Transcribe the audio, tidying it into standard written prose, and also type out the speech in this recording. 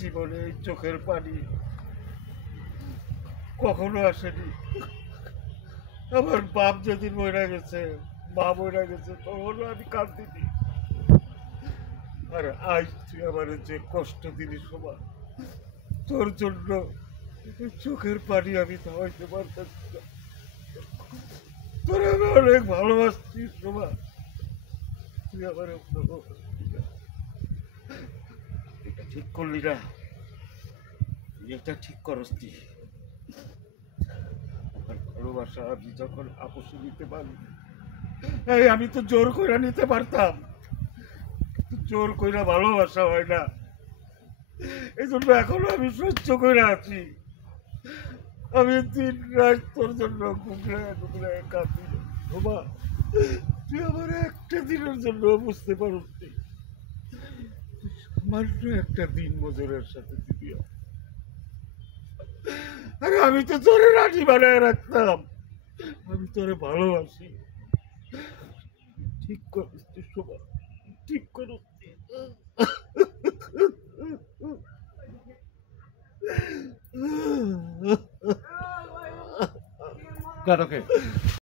জীবনে এই চোখের পানি কখনো আসেনি। আমার বাপ যেদিন মরে গেছে, মা মরে গেছে, তখনও আমি কাঁদিনি। আর আজ তুই আমার যে কষ্ট দিলি শোভা, তোর জন্য চোখের পানি আমি থামাইতে পারতেছি না। তোর আমি অনেক ভালোবাসছি শোভা, তুই আমার ভালোবাসছি না। এটা ঠিক করলি না, তুই এটা ঠিক করসতি। আমার ভালোবাসা আমি যখন আপোষে নিতে পারি, এই আমি তো জোর করে নিতে পারতাম, জোর কইরা ভালোবাসা হয় না। এই জন্য এখনো আমি সহ্য করে আছি। আমি দিন রাত তোর জন্য গুগলায় গুগলায় কাঁদি। বাবা, তুই আমার একটা দিনের জন্য বুঝতে পারছি, সামান্য একটা দিন মজুরের সাথে দিবি। আরে আমি তো তোরে রাজি বানায় রাখতাম, আমি তোরে ভালোবাসি। ঠিক করিস তুই শোভা, ঠিক করিস। কাটাকে